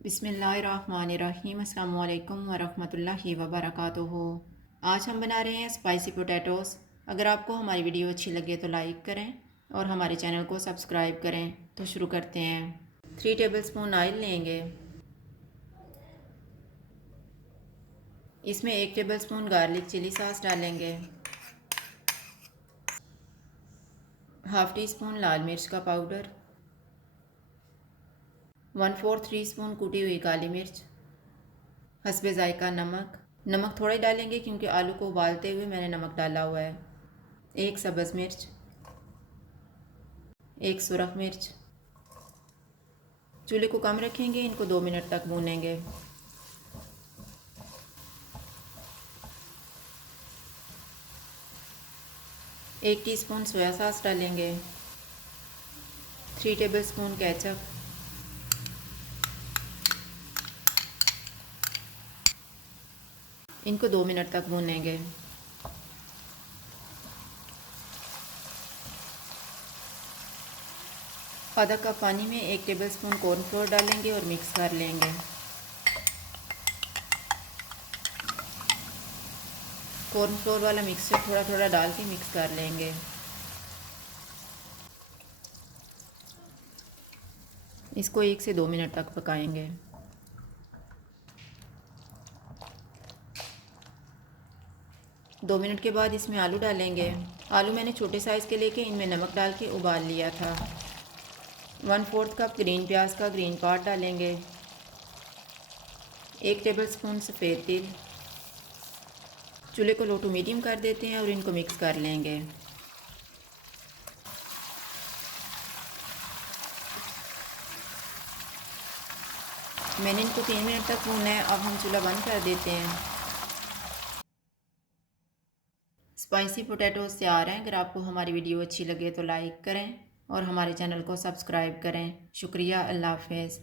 बिस्मिल्लाहिर्रहमानिर्रहीम। अस्सलाम वालेकुम वरहमतुल्लाहि वबरकातुहू। आज हम बना रहे हैं स्पाइसी पोटैटोज़। अगर आपको हमारी वीडियो अच्छी लगे तो लाइक करें और हमारे चैनल को सब्सक्राइब करें। तो शुरू करते हैं। 3 टेबलस्पून ऑयल लेंगे। इसमें 1 टेबलस्पून गार्लिक चिली सॉस डालेंगे। हाफ़ टी स्पून लाल मिर्च का पाउडर, 1/4 टीस्पून कुटी हुई काली मिर्च, हस्बे ज़ायका नमक। नमक थोड़ा ही डालेंगे क्योंकि आलू को उबालते हुए मैंने नमक डाला हुआ है। 1 सब्ज़ मिर्च, 1 सुरख मिर्च। चूल्हे को कम रखेंगे, इनको 2 मिनट तक भूनेंगे। एक टीस्पून सोया सॉस डालेंगे, 3 टेबलस्पून केचप, इनको 2 मिनट तक भूनेंगे। आधा कप पानी में 1 टेबलस्पून कॉर्नफ्लोर डालेंगे और मिक्स कर लेंगे। कॉर्नफ्लोर वाला मिक्सचर थोड़ा थोड़ा डाल के मिक्स कर लेंगे। इसको 1 से 2 मिनट तक पकाएंगे। दो मिनट के बाद इसमें आलू डालेंगे। आलू मैंने छोटे साइज़ के लेके इनमें नमक डाल के उबाल लिया था। 1/4 कप ग्रीन प्याज का ग्रीन पार्ट डालेंगे। 1 टेबलस्पून सफ़ेद तिल। चूल्हे को लो टू मीडियम कर देते हैं और इनको मिक्स कर लेंगे। मैंने इनको 3 मिनट तक भूना है। अब हम चूल्हा बंद कर देते हैं। स्पाइसी पोटैटोज़ तैयार हैं। अगर आपको हमारी वीडियो अच्छी लगे तो लाइक करें और हमारे चैनल को सब्सक्राइब करें। शुक्रिया। अल्लाह हाफ़िज़।